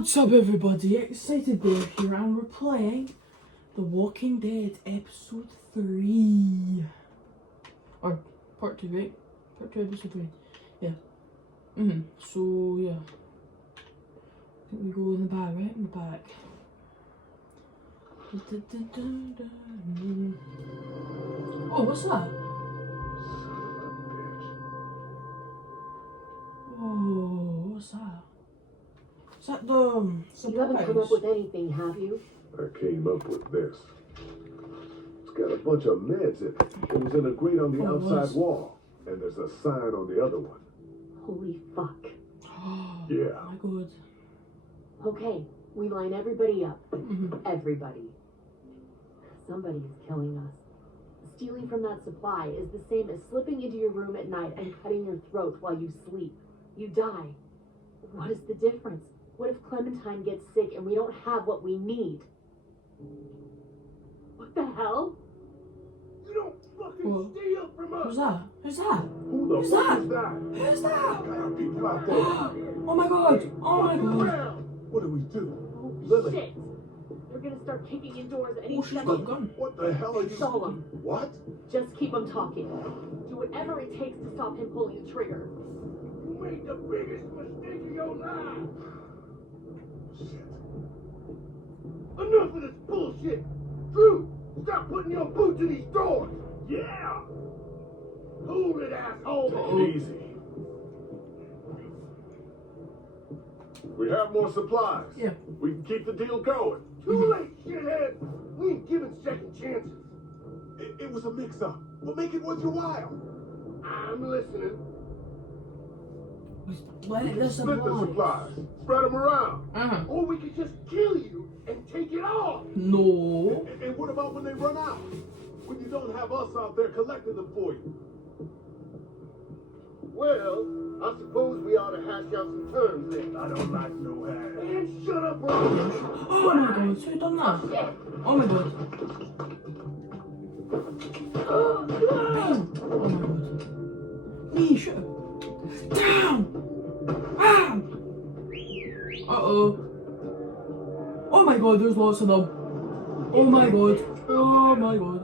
What's up, everybody? Excited Bear here, and we're playing The Walking Dead Episode 3. Or Part 2, right? Part 2, Episode 3. Yeah. So, yeah. I think we go in the back, right? In the back. Oh, what's that? Oh, what's that? Is that the You haven't come up supplies? with anything, have you? I came up with this. It's got a bunch of meds in it. It was in a grate on the Oh, outside nice. wall, and there's a sign on the other one. Holy fuck. Yeah. Oh my god. Okay, we line everybody up. Mhm. Everybody. Somebody is killing us. Stealing from that supply is the same as slipping into your room at night and cutting your throat while you sleep. You die. What is the difference? What if Clementine gets sick and we don't have what we need? What the hell? You don't fucking What? steal from us! Who's that? Who's that? Who the Who's fuck that? is that? Who's that? Got our people out there. Oh my god! Oh my Fucking god! around. What do we do? Oh Lily. shit! They're gonna start kicking in doors any Oh, she's got a second. gun. What the hell are you... Solemn. What? Just keep him talking. Do whatever it takes to stop him pulling the trigger. You made the biggest mistake of your life! Shit. Enough of this bullshit! Drew, stop putting your boots in these doors! Yeah! Hold it, asshole! Take it easy. We have more supplies. Yeah. We can keep the deal going. Too late, shithead! We ain't giving second chances. It was a mix-up. We'll make it worth your while. I'm listening. Let it Split the supplies. Spread them around. Or we could just kill you and take it off. No. And what about when they run out? When you don't have us out there collecting them for you? Well, I suppose we ought to hash out some terms then. I don't like no hash. Man, shut up, bro. Oh my god, who done that? Oh my god. Bam! Oh my god. Me, shut up. Down! Bam! Uh-oh. Oh my god, there's lots of them. Oh my god. Oh my god.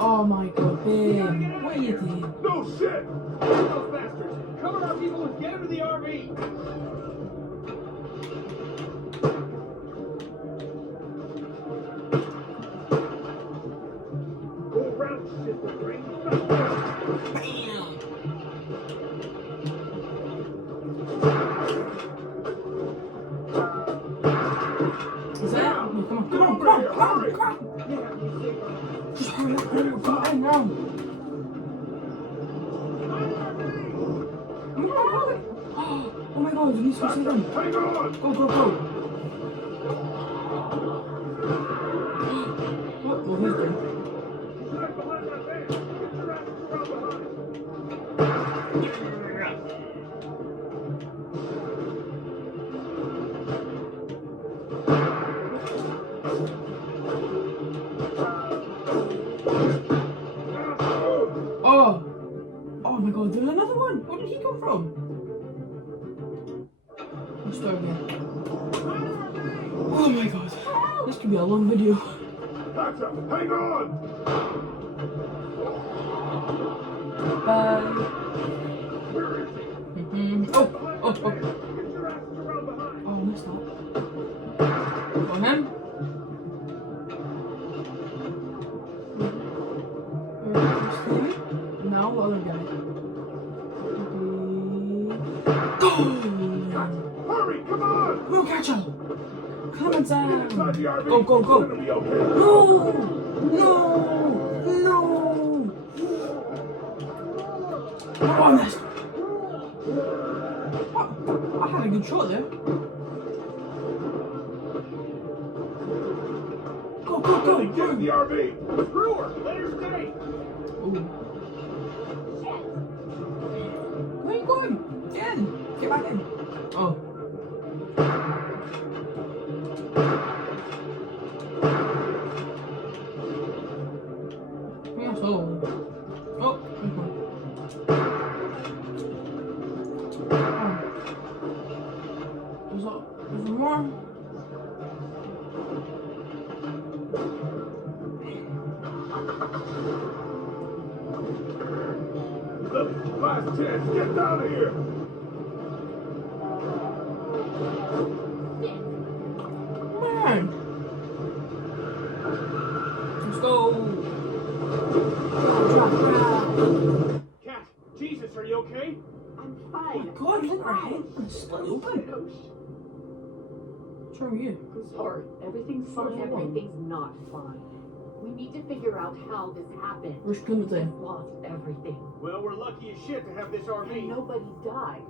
Oh my god, Ben. What are you doing? No shit! Those bastards! Cover our people and get them to the RV! Go around, shit, the train. Bam! Is that? Come on, come on, come on, come on, come on. Just hurry up, come on now. Oh my god, he's so them. Hang on! Go, go, go. What? Well, he's good. Right behind that van. Get your asses around behind. Oh! Oh my god, there's another one! Where did he come from? Let's start again. Oh my god. This could be a long video. Gotcha! Hang on! Bye. Where is he? Oh, oh, oh. Get your asses around behind. Oh, I missed that. Got him. Now, what other guy? Go! Hurry, come on! We'll catch him! Clementine! Inside the RV. Go, go, go! It's gonna be okay. No! No! No! Oh, I missed! What? I had a good shot there. Go, go, go! Lily, get in the RV! Screw her! Let her stay! Ooh. Where are you going? Get in! Get back in! Oh. Asshole. Oh, okay. There's a Look, last chance, get down here! Man. Let's go. Cat, Jesus, are you okay? I'm Oh fine. my god, look at her head. It's split open. What's wrong with you? I'm sorry. Everything's fine. Everything's not fine. We need to figure out how this happened. Where's Plymouth We've then? lost everything. Well, we're lucky as shit to have this And RV. nobody died.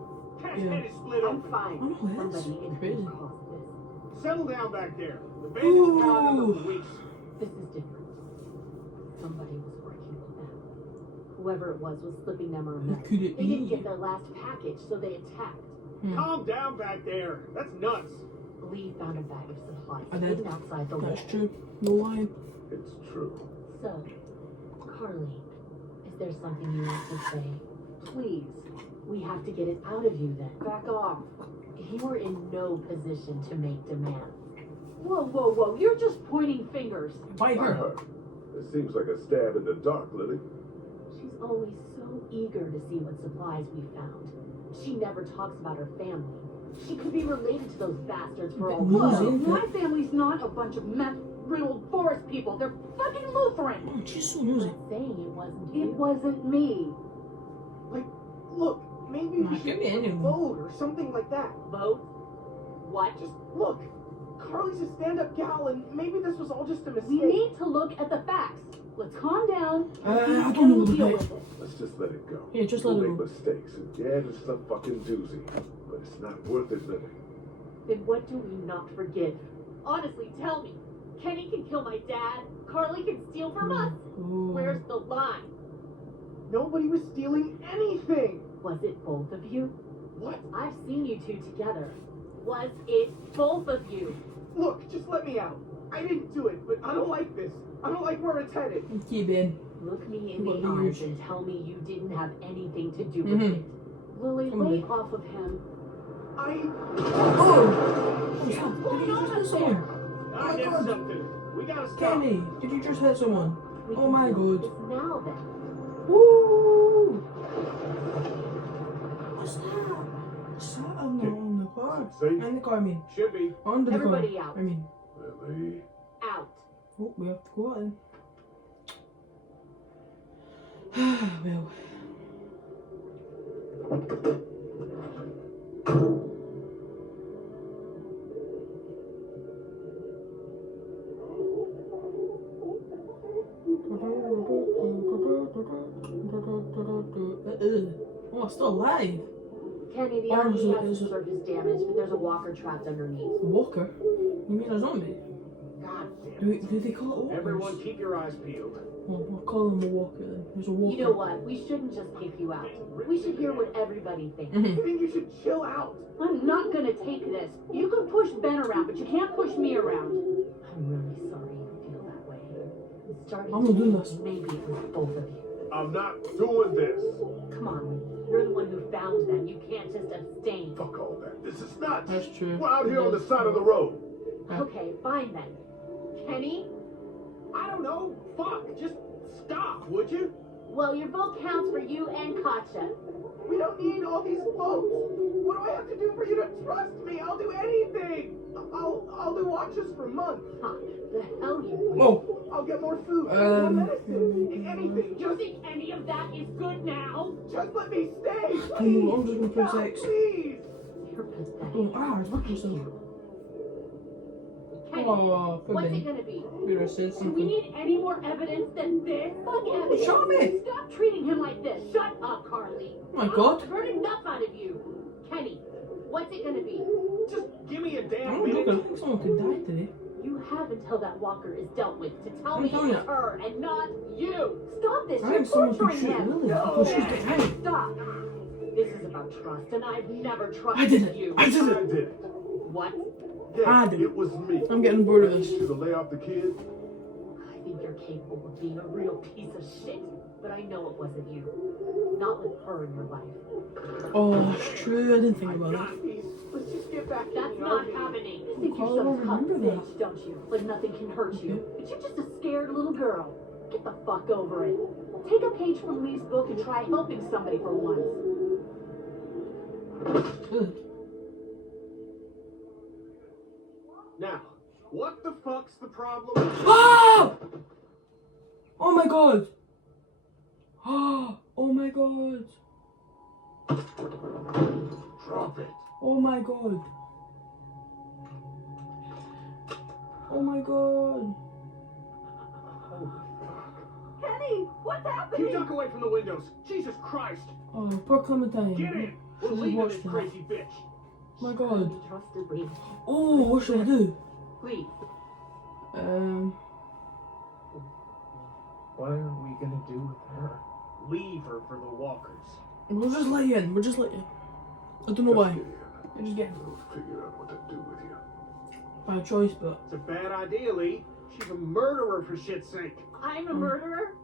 Cat's Yeah. head is split I'm open. fine. I know, that's Somebody in crazy. here caused this. Settle down back there. The bandits powered up for weeks. This is different. Somebody was working with them. Whoever it was slipping them a Who message. could it They didn't be? get their last package, so they attacked. Calm down back there. That's nuts. Lee found a bag of supplies I did. hidden outside the wall. That's true. No lying. It's true. So, Carly, is there something you want to say? Please, we have to get it out of you then. Back off. You were in no position to make demands. Whoa, whoa, whoa, you're just pointing fingers. Bite By her. her. It seems like a stab in the dark, Lily. She's always so eager to see what supplies we found. She never talks about her family. She could be related to those bastards for all we Losing. know. My family's not a bunch of meth-riddled forest people. They're fucking Lutheran. Oh, she's so nosy. I'm saying it wasn't It you. wasn't me. Like, look, maybe Nah, we give should me any one. vote or something like that. Vote? What? Just look. Carly's a stand-up gal, and maybe this was all just a mistake. We need to look at the facts. Let's calm down. I and don't know we'll the deal facts. with it. Let's just let it go. Yeah, just People let it make go. mistakes, and yeah, this is a fucking doozy, but it's not worth it, Lily. Then what do we not forgive? Honestly, tell me. Kenny can kill my dad. Carly can steal from us. Oh. Where's the line? Nobody was stealing anything. Was it both of you? What? I've seen you two together. Was it both of you? Look, just let me out. I didn't do it, but I don't like this. I don't like where it's headed. Okay, Ben. Look me in What the years? eyes and tell me you didn't have anything to do with Mhm. it. Lily, Come on. lay off of him. Oh! Did you just hit someone? I did God. something. We gotta stop. Kenny, did you just hit someone? We Oh can my deal with God. this now then. Woo! What's that? What's that on the car? Is it safe? In the car, I mean. Should be. Under the Everybody car. out. I mean. Lily. Out. Oh, we have to go out then. Well. Oh, it's still alive. Kenny, the Arms RV are- hasn't surface damage, but there's a walker trapped underneath. Walker? You mean a zombie? God damn. Do they call it walkers? Everyone keep your eyes peeled. Well, we'll call him a walker then. There's a walker. You know what? We shouldn't just kick you out. We should hear what everybody thinks. I think you should chill out. I'm not gonna take this. You can push Ben around, but you can't push me around. I'm really sorry you feel that way. I'm starting I'm to not doing think this. maybe it was both of you. I'm not doing this. Come on, Lee. You're the one who found them. You can't just abstain. Fuck all that. This is nuts. That's true. We're out here on the side of the road. Okay, fine then. Kenny? I don't know. Fuck. Just stop, would you? Well, your vote counts for you and Katja. We don't need all these votes. What do I have to do for you to trust me? I'll do anything. I'll do watches for months. Huh, the hell you Whoa! I'll get more food, more medicine, You anything. Just, think any of that is good now? just let me stay, Oh, please. I'm just gonna press God, X. please. You're pathetic. Oh, ah, Look at so- you. Kenny, Oh, what's it Fibby. gonna be? Better have said Do we something. need any more evidence than this? Fuck evidence. Show me! Stop treating him like this. Shut up, Carly. Oh my God. I've heard enough out of you. Kenny, what's it gonna be? Just give me a I damn don't know, I minute. think someone could die today. You have until that walker is dealt with to tell I'm me telling it's you. her and not you. Stop this. I You're think someone could torturing shoot him. Lily because she's getting angry. Stop. This is about trust, and I've never trusted I did it. you. I did I it. did it. What? Yeah, I did it. it was me. I'm getting bored of I need this. you to lay off the kid. I think you're capable of being a real piece of shit, but I know it wasn't you. Not with her in your life. Oh, it's true. I didn't think about that. Let's just get back to That's the not RV. happening. You think Carl you're will some tough remember that. bitch, don't you? Like nothing can hurt you. But you're just a scared little girl. Get the fuck over it. Take a page from Lee's book and try helping somebody for once. Ugh. Now, what the fuck's the problem? Ah! Oh my god! Oh my god! Drop it. Oh my god! Oh my god! Kenny, what's You happening? duck away from the windows. Jesus Christ. Oh, poor Clementine. Get in. We're Should have leaving watched this that. crazy bitch. Oh my god. You trusted Lee. Oh, what should I do? Lee, What are we gonna do with her? Leave her for the walkers. we'll just let you in. We'll just let you. I don't know why. I just get We'll figure out what to do with you. by choice, but It's a bad idea, Lee. She's a murderer, for shit's sake. I'm a murderer?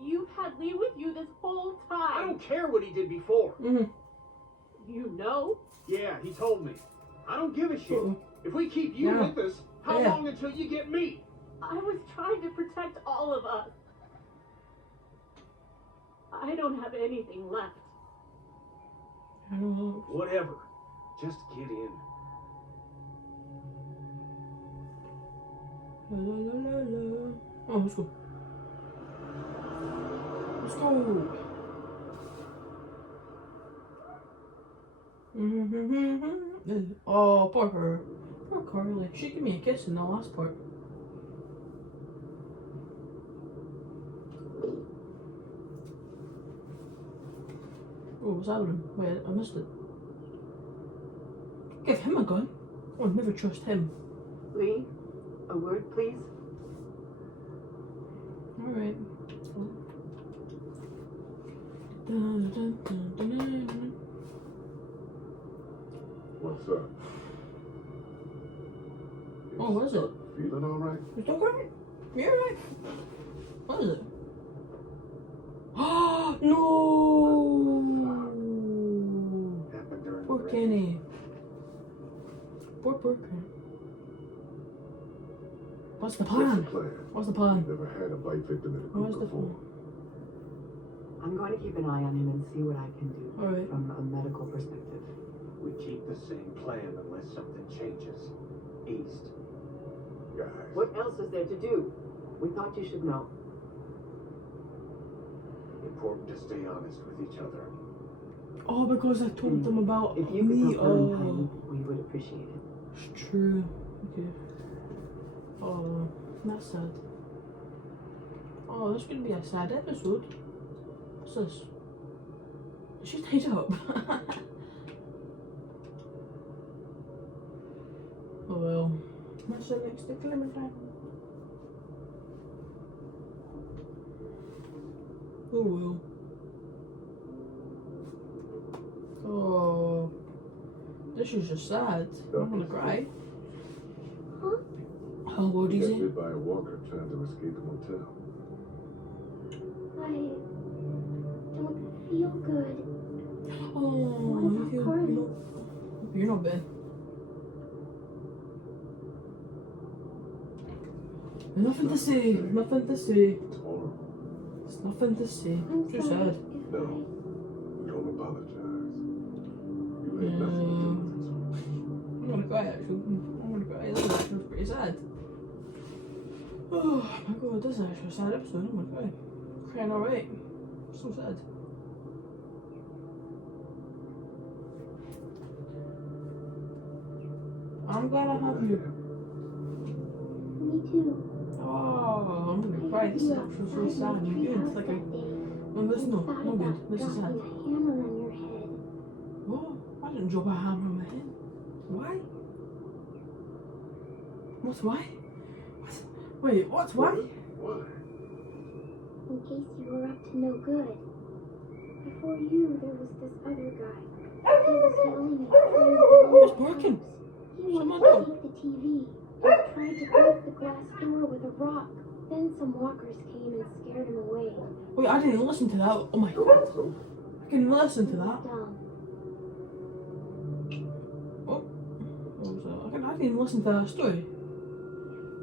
You've had Lee with you this whole I time. don't care what he did before. You know? Yeah, he told me. I don't give a shit. Uh-oh. If we keep you Yeah. with us, how Yeah. long until you get me? I was trying to protect all of us. I don't have anything left. I don't know. Whatever. Just get in. La, la, la, la, la. Oh, let's go. Let's go. Oh, poor her. Poor Carly. She gave me a kiss in the last part. Oh, what's happening? Wait, I missed it. Give him a gun. I would never trust him. Lee, a word, please. Alright. What's up? Oh, what is it? Feeling all right? It's alright. You're right. What is it? Oh no! Happened during Poor the race. Kenny. Poor Kenny. What's the What's plan? the plan? What's the plan? Never had a bite victim in a What's group the before. plan? I'm going to keep an eye on him and see what I can do Alright. from a medical perspective. We keep the same plan unless something changes. East. Guys. What else is there to do? We thought you should know. Important to stay honest with each other. Oh, because I told them about If you could me. help her in Oh, time, we would appreciate it. it's true. Okay. Oh, that's sad. Oh, this is gonna be a sad episode. What's this? She's tied up. Oh well. What's the next to Clementine? Oh well. Oh, this is just sad. I'm gonna cry. Huh? Oh, what is Got it? bit by a walker trying to escape the motel. I don't feel good. Oh, you feel Carly? you're not bad. Nothing to say. Nothing to say. It's horrible. It's nothing to say. I'm Just sorry sad. if No. Don't apologize. You ain't nothing to do with this. I'm gonna cry actually. I'm gonna cry. This is actually pretty sad. Oh my god, this is actually a sad episode. I'm gonna cry. Crying alright. So sad. I'm glad I have you. Me too. Oh, I'm gonna cry. This is actually so sad and good. Like no, this no good. This is sad. A hammer on your head. Oh, I didn't drop a hammer on my head. Why? What's why? What? Wait, what's why? Why? In case you were up to no good. Before you, there was this other guy. He was yelling and trying to Who's barking? He wanted Someone to do. take the TV. He tried to break the glass door with a rock. Then some walkers came and scared him away. Wait, I didn't listen to that. Oh my god. I can listen to that. Down. What was that? I didn't even listen to that story.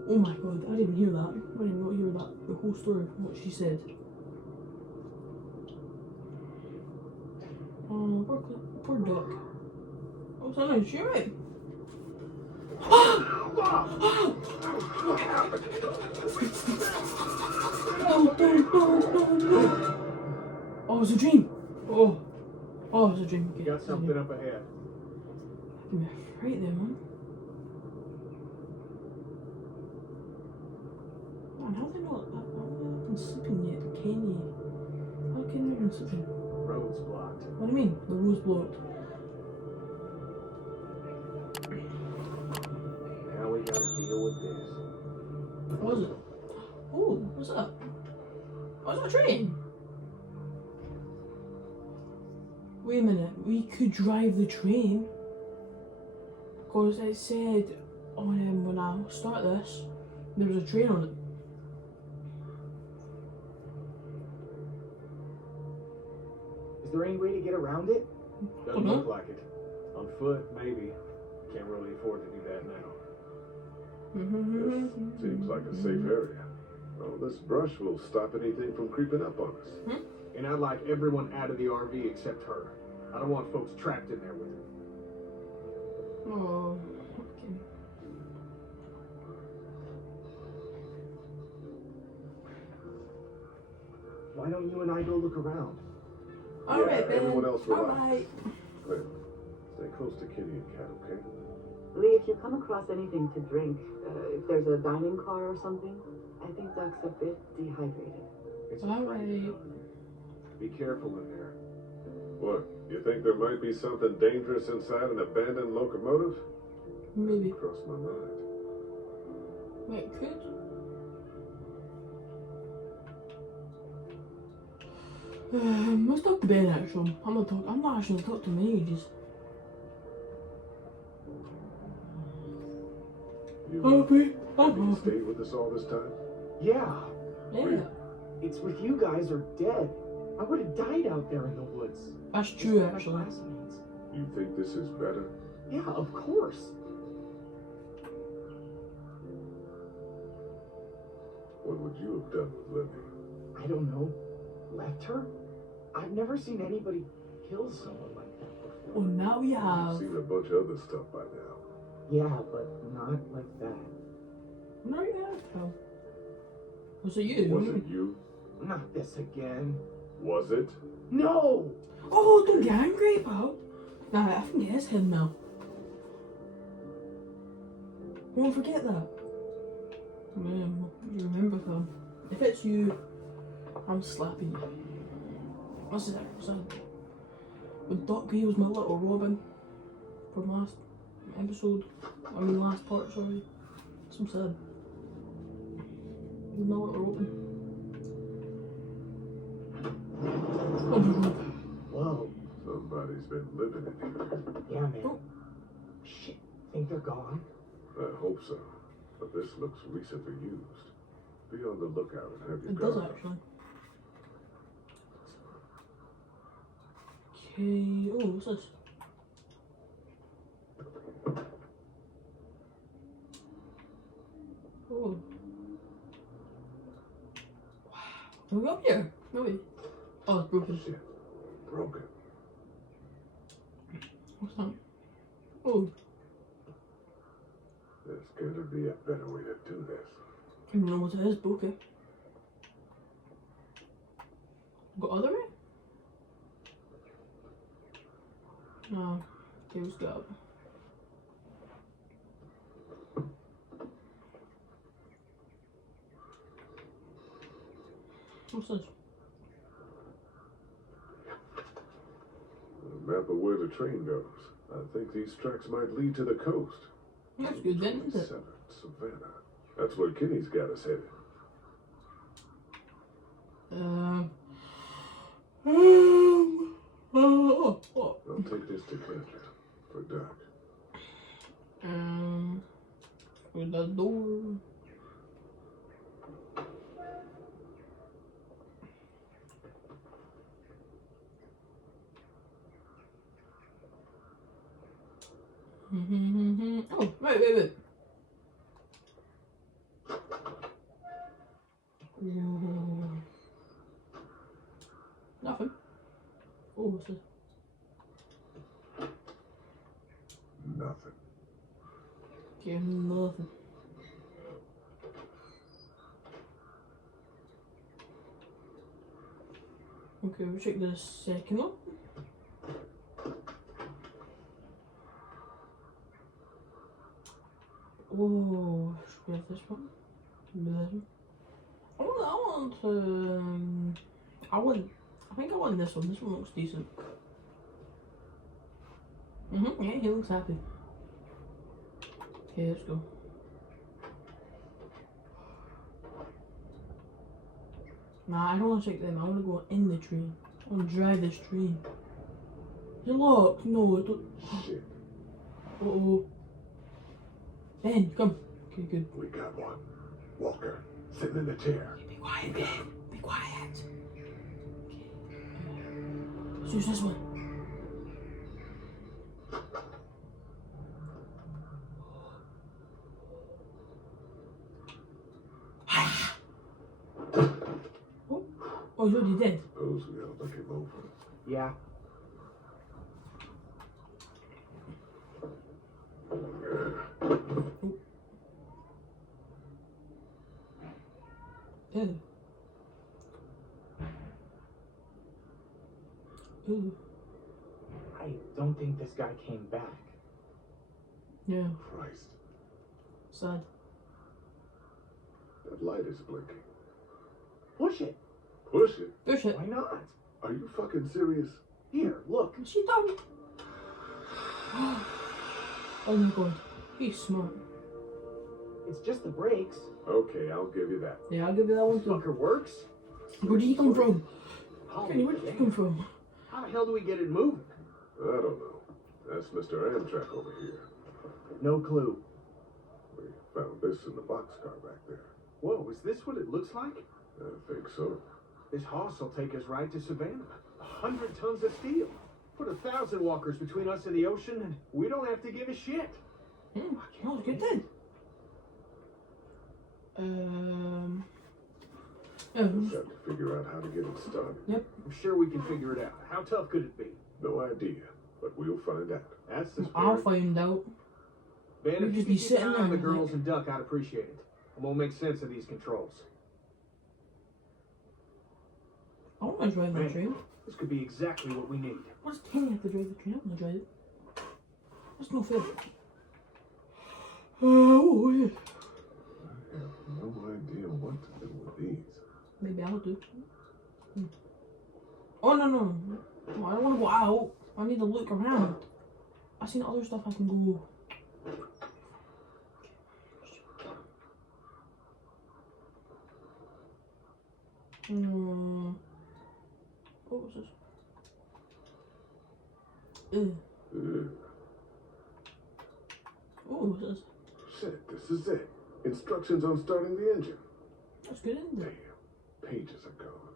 Oh my god, I didn't hear that. I didn't not hear that. The whole story from what she said. Oh, poor duck. Oh, so nice. You're right. No. Oh, it was a dream. Oh, it was a dream. You got something up ahead. Give me a fright there, man. Man, how they not? How they not been sleeping yet? Can you? How can they been sleeping? Road's blocked. What do you mean? The road's blocked. Now we gotta deal with this. What was it? Oh, what's that? Oh, it's a train. Wait a minute, we could drive the train. Because it said on when I start this, there was a train on it. Is there any way to get around it? Doesn't look like it. On foot, maybe. Can't really afford to do that now. This seems like a safe area. Oh, this brush will stop anything from creeping up on us. And I'd like everyone out of the RV except her. I don't want folks trapped in there with her. Oh, okay. Why don't you and I go look around? Alright, then. everyone else relax. Alright. Clem, stay close to Kitty and Cat, okay? Lee, if you come across anything to drink, if there's a dining car or something, I think Duck's a bit dehydrated. It's Alright. Be careful in there. What? You think there might be something dangerous inside an abandoned locomotive? Maybe. Cross my mind. Wait, could? Let's talk to Ben actually. I'm not actually talking to me ages. You Happy? have you stayed with us all this time? Yeah, Yeah. it's with you guys or dead. I would have died out there in the woods. That's true Just like actually. my classmates. You think this is better? Yeah, of course. What would you have done with Libby? I don't know. Left her? I've never seen anybody kill someone like that before. Oh, now we have. You've seen a bunch of other stuff by now. Yeah, but not like that. No, you have to. Was it you? Was it you? Not this again. Was it? No! Oh, don't get angry, pal. Nah, I think it is him now. Don't forget that. Man, you remember him. If it's you, I'm slapping you. This is it. When Doc Gray was my little Robin from last episode, last part, sorry. So sad. He was my little Robin. Oh my god. Whoa. Somebody's been living in here. Yeah, man. Shit. Think they're gone? I hope so. But this looks recently used. Be on the lookout and have your It does guard up. actually. Okay. Oh, what's this? Oh. Wow. Can we go up here? No way. Oh, it's broken. Shit. Broken. What's that? Oh, There's gonna be a better way to do this. I don't know what it is, but okay. Go other way? No. Okay, let's go up. What's this? A map of where the train goes. I think these tracks might lead to the coast. That's good then, isn't it? 27, Savannah. That's where Kenny's got us headed. Oh. I'll take this to Clinton for Doc. With the door. Oh, wait. Ooh. Nothing. Oh, what's this? Nothing. Okay, nothing. Okay, we'll check the second one. Oh, should we have this one? Maybe this one. I think I want this one. This one looks decent. Yeah, he looks happy. Okay, let's go. Nah, I don't want to check them. I want to go in the train. I want to drive this train. Is it locked? No, it don't. Shit. Uh-oh. Ben, come. Okay, good. We got one. Walker, sitting in the chair. Be quiet, Ben. Be quiet. Let's use this one. Oh, he's already dead. Suppose we ought to look him over. Yeah. Ew. Ooh. I don't think this guy came back. Yeah. Christ. Sad. That light is blinking. Push it. Push it. Push it. Why not? Are you fucking serious? Here, look. What's she done? Oh my god. He's smart. It's just the brakes. Okay, I'll give you that. Yeah, I'll give you that one too. Fucker works. Where did he come from? Holy Kenny, where did he come from? How the hell do we get it moving? I don't know. That's Mr. Amtrak over here. No clue. We found this in the boxcar back there. Whoa, is this what it looks like? I think so. This hoss will take us right to Savannah. 100 tons of steel. Put 1,000 walkers between us and the ocean, and we don't have to give a shit. That was good then. Just have to figure out how to get it started. Yep. I'm sure we can figure it out. How tough could it be? No idea, but we'll find out. That's the spirit. I'll find out. Ben, We'll if just you be keep sitting an eye there on the and girls like- and Duck, I'd appreciate it. And we'll make sense of these controls. I want to drive the Man, train. this could be exactly what we need. Why does Kenny have to drive the train? I want to drive it. That's no fair. Oh, yeah. I have no idea what to do with these. Maybe I'll do. Oh, no. No, I don't want to go out. I need to look around. I've seen other stuff I can go. What was this? Ugh. What was this? Shit, this is it. Instructions on starting the engine. That's good, isn't Damn, it? pages are gone.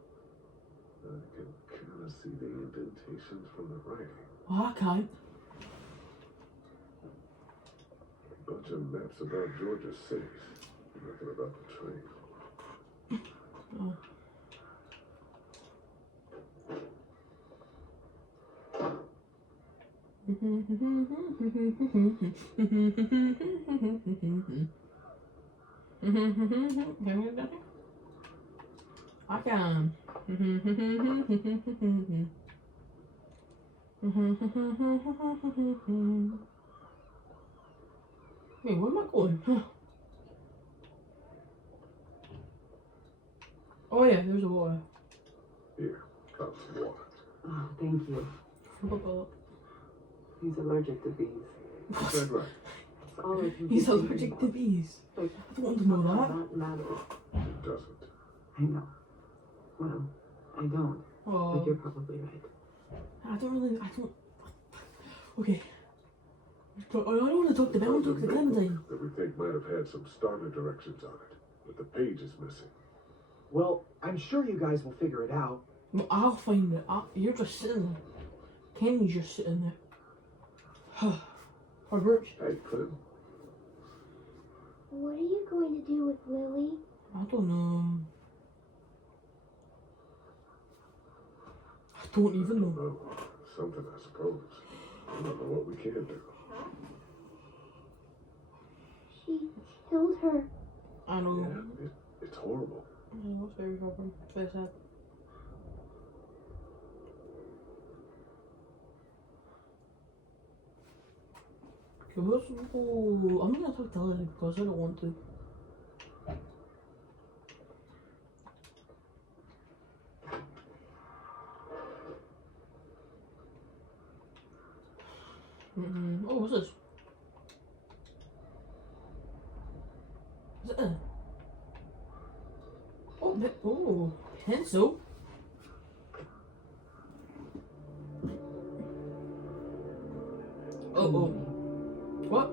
I can kind of see the indentations from the writing. Well, I can't. A bunch of maps about Georgia cities. Nothing about the train. Oh. I can. Wait, where am I going? Oh yeah, there's a water. Here, found some water. Oh, thank you. He's allergic to bees. Is that right? That's all I can He's keep allergic thinking to about. bees. Like, I don't want to know how that. that matters. It doesn't. I know. Well, I don't. But Oh, you're probably right. I don't. Okay. I don't want to talk to Ben, I want to talk to Clementine. That we think might have had some starter directions on it, but the page is missing. Well, I'm sure you guys will figure it out. No, I'll find it. You're just sitting there. Kenny's just sitting there. Hard work. Hey, Clem. What are you going to do with Lily? I don't know. I don't even know. Well, something, I suppose. I don't know what we can do. She killed her. I know. Yeah, it's horrible. I know, it's very horrible. It's very sad. Okay, I'm gonna talk to Lily because I don't want to. Oh, what's this? Is it a... Oh, pencil. Oh. What?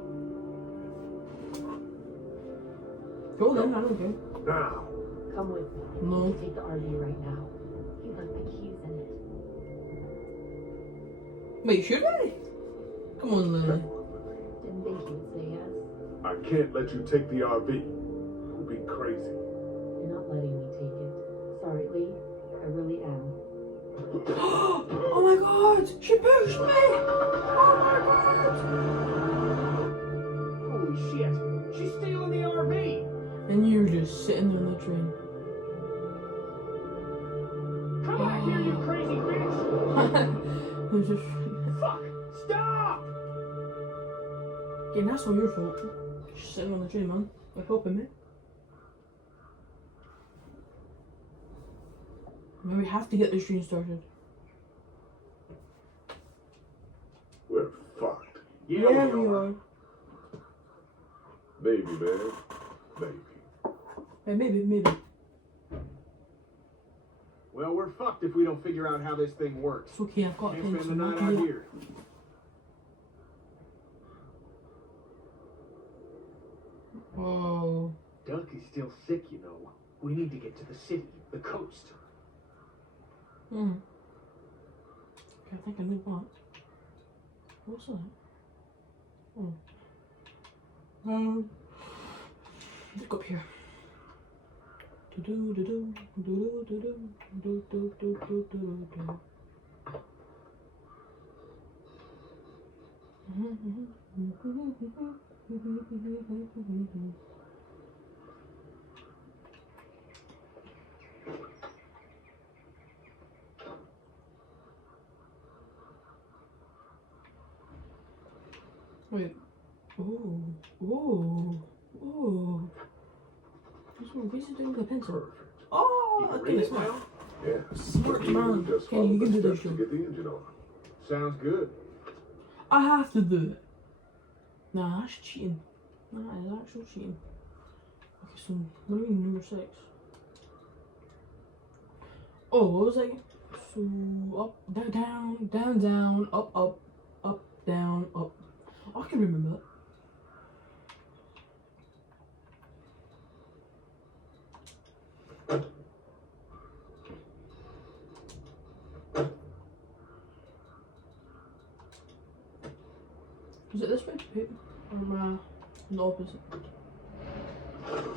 Go then, I don't care. Now. Come with me. No. You take the RV right now. You left the keys in it. Wait, should I? Come on, Lily. Didn't think you would say yes. I can't let you take the RV. You'll be crazy. You're not letting me take it. Sorry, Lee. I really am. Oh my god! She pushed me! Oh Holy shit! She's stealing the RV! my god! And you were just sitting there on the train. Come back here, you crazy bitch! It was just... Fuck! Stop! Again, that's all your fault. Just sitting on the train, man. You're helping me. I mean, we have to get this train started. We're fucked. Yeah, we are. Maybe, man. Maybe. Hey, maybe. Well, we're fucked if we don't figure out how this thing works. It's okay, I've got Can't things spend the to night do. out here. Oh. Duck is still sick, you know. We need to get to the city, the coast. Okay, I think I knew what. What's that? Oh. Look up here. Wait. Oh. This one, what is it doing with a pencil? Perfect. Oh, You can okay, read that's it smart. now? Yeah. Smart You man. just Okay, follow you the can do this, steps to Joe. get the engine on. Sounds good. I have to do it. Nah, that's cheating. That is actual cheating. Okay, so what do you mean number 6? Oh, what was I? So up, down, up, down, up. I can remember that. Was it this way? Or the opposite?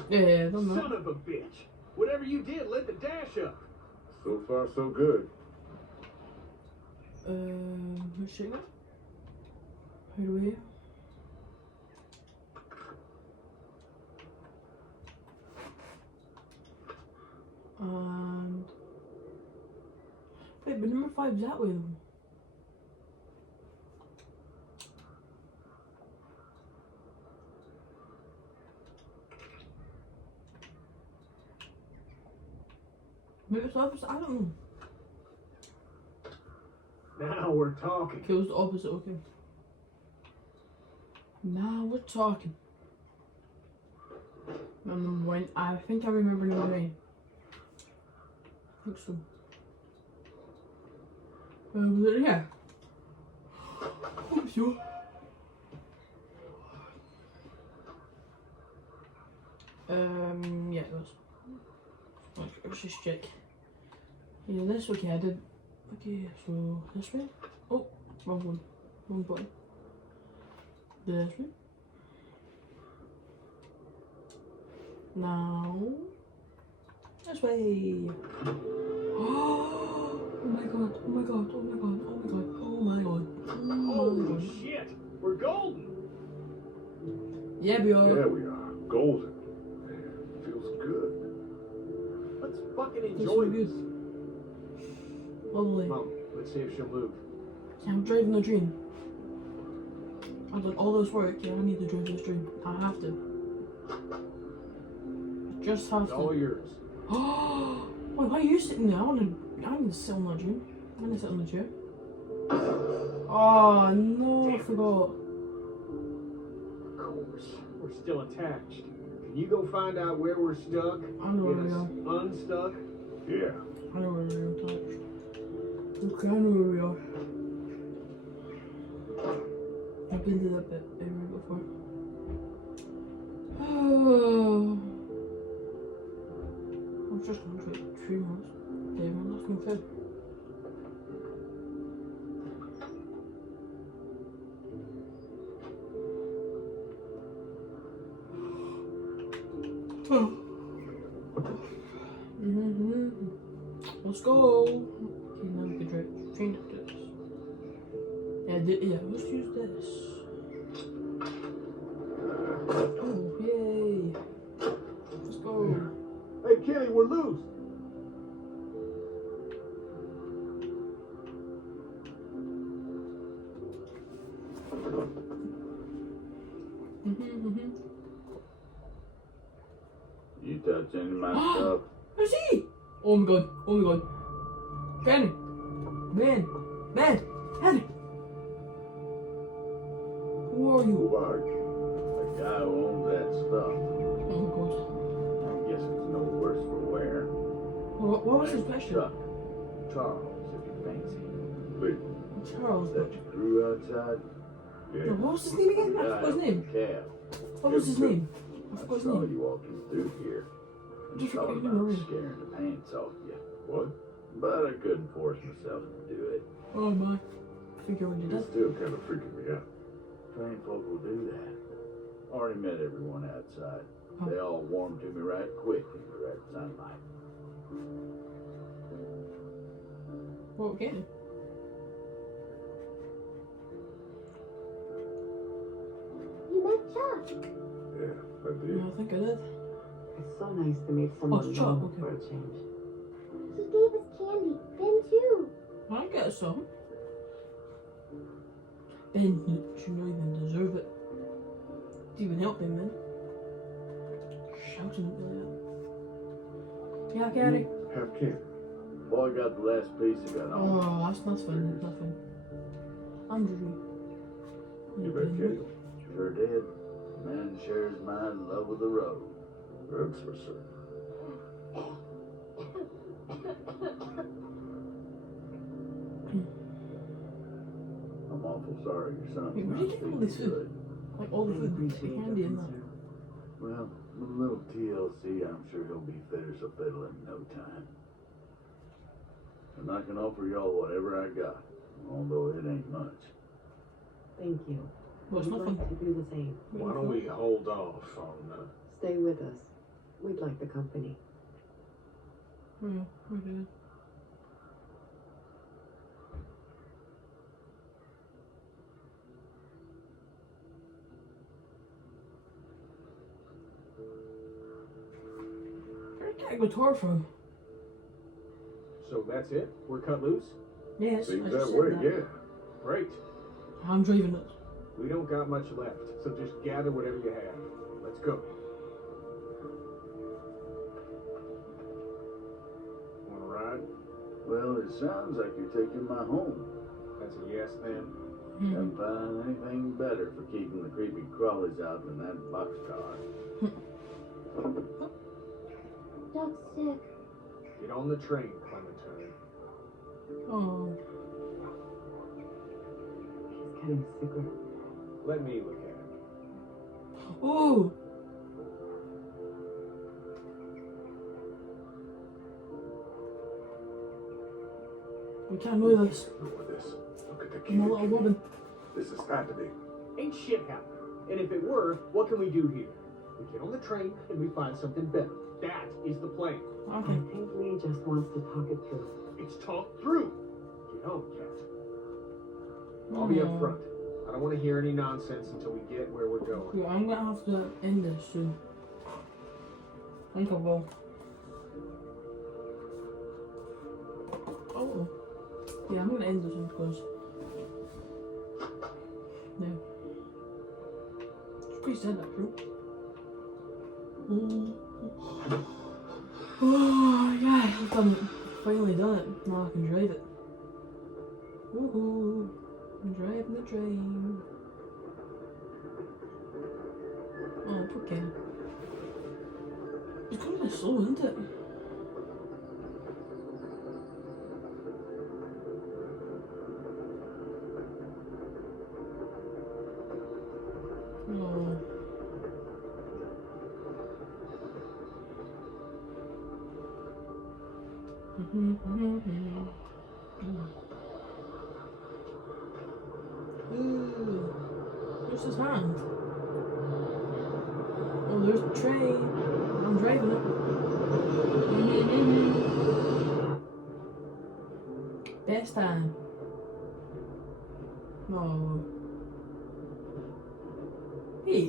Yeah, I don't know. Son of a bitch! Whatever you did lit the dash up. So far, so good. Which signal? How do we? And wait, but number 5 is that way though. Maybe it's the opposite. I don't know. Now we're talking. Okay, it was the opposite. Okay. Now we're talking. Number 1. I think I remember number 9. I think so. Was it here? Hope so. Yeah, it was. Okay, let's just check. Yeah, this, okay, I did. Okay, so this way. Oh, wrong one. Wrong button. This way. Now. This way. Oh my god, oh my god, oh my god, oh my god, oh my god. Oh my Holy god. shit! We're golden! Yeah, we are. There we are. Golden. Man, feels good. Let's fucking Feels enjoy so this. good. Lovely. Mom, let's see if she'll move. Yeah, I'm driving a dream. I've done all this work, yeah, I need to drive this dream. I have to. I just have It's all to. yours. Oh, wait, why are you sitting there? I need to sit on that dream. I need to sit on the chair. Oh, no, I forgot. Of course. We're still attached. Can you go find out where we're stuck? I know where Get we us are. unstuck? Yeah. I know where we are attached. Okay, I know where we are. I've been to that bit area before. Oh. I'm just gonna try 3 months. Damn, that's not fair. Let's go. Okay, now we can train to this. Yeah, let's use this. Oh, yay. Let's go. Hey, Kenny, we're loose. You touch any of my stuff? Where's he? Oh my god, oh my god. Kenny. Ben. Who are you? Who are you? The guy who owns that stuff. Oh my god. I guess it's no worse for wear. What was his question? Chuck. Charles, if you fancy. Lee. Charles. That your crew outside? Yeah. No, what was his name again? I forgot his name. Cab. What was his name? I I forgot his saw name. you walking through here. And Just thought forget him about already. scaring the pants off you. What? But I couldn't force myself to do it. Oh my. I think I already did It's that. still kind of freaking me out. Trained folk will do that. Already met everyone outside. Oh. They all warmed to me right quick in the red sunlight. What again? You met Chuck. Yeah, I did. No, I think I did. It's so nice to meet someone it's Chuck, new okay. for a change. He gave us candy. Ben too. I get some. Ben, you should not even deserve it. Didn't even help him, man. Shouting at me like that. Yeah, Gary. Have candy. Boy got the last piece I got on. Oh, that's fun. That's fun. I'm just You bet candy. Sure did. Man shares my love of the road. That's for certain. I'm awful sorry your son's Wait, where not did you get all feeling this food? good. Like all the food, the Appreciate candy your and that. concern. Well, with a little TLC, I'm sure he'll be fit as a fiddle in no time. And I can offer y'all whatever I got, although it ain't much. Thank you. Well, it's We'd nothing. like to do the same. Why don't we hold off on Stay with us. We'd like the company. Yeah, we did. Where'd you get a guitar from? So that's it? We're cut loose? Yes, I Seems just that said way, that. yeah. Great. I'm driving it. We don't got much left, so just gather whatever you have. Let's go. Wanna ride? Well, it sounds like you're taking my home. That's a yes then. Can't find anything better for keeping the creepy crawlies out than that boxcar. Doug's sick. Get on the train, Clementine. Oh, He's getting sicker. Let me look at it. oh! We can't know this. Ignore this. Look at the I'm a kid. little woman. This is happening. Ain't shit happening. And if it were, what can we do here? We get on the train and we find something better. That is the plan. Okay. I think Lee just wants to talk it through. It's talked through. Get on, Cat. I'll be up front. I don't want to hear any nonsense until we get where we're going. Yeah, I'm gonna have to end this soon. I think I will. Oh. Yeah, I'm gonna end this one because. Yeah. It's pretty sad, actually. Oh, yeah, I've done it. Finally done it. Now I can drive it. Woohoo! I'm driving the train. Oh, poor Ken. It's kind of slow, isn't it? No. Ooh, where's his hand? Oh, there's the train. I'm driving it. Best time. No. Hey,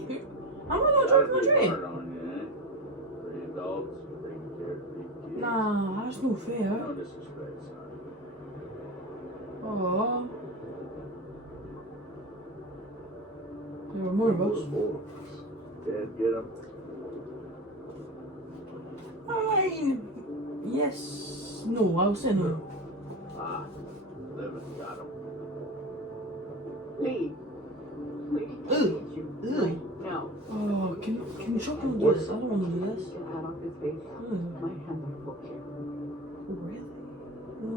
I'm not driving the train. Hard on you, eh? 3 adults, taking care of 3 kids. Nah, that's no fair. No disrespect, son. Oh. There were more of us. More. Dad, get him. Fine. Yes. No, I'll say no. Ah, Living got him. Lee! Lee, I Ugh. need you. Ugh. No. Oh, can you stop doing this? I don't want to do this. Get that off his face. Ugh. My hands are full here. Really? No.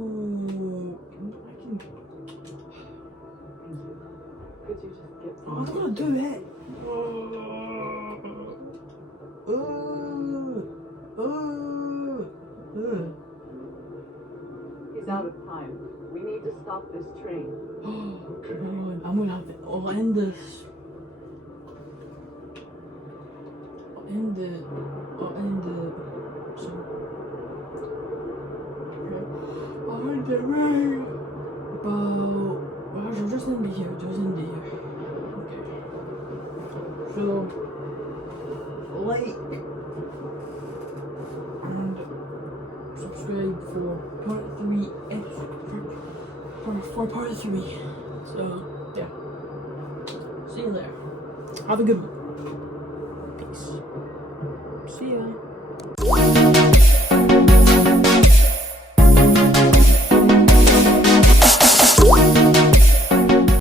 I can. Thank you. Could you just get Oh, I don't want to do it. He's out of time. We need to stop this train. Okay. I'm gonna have to. I'll end this. I'll end it. So. Okay. I'll end it right about. I'll just end it here. Just end it here. Okay. So. Like. And subscribe for part 3 for part 3. So yeah. See you there. Have a good one. Peace. See ya.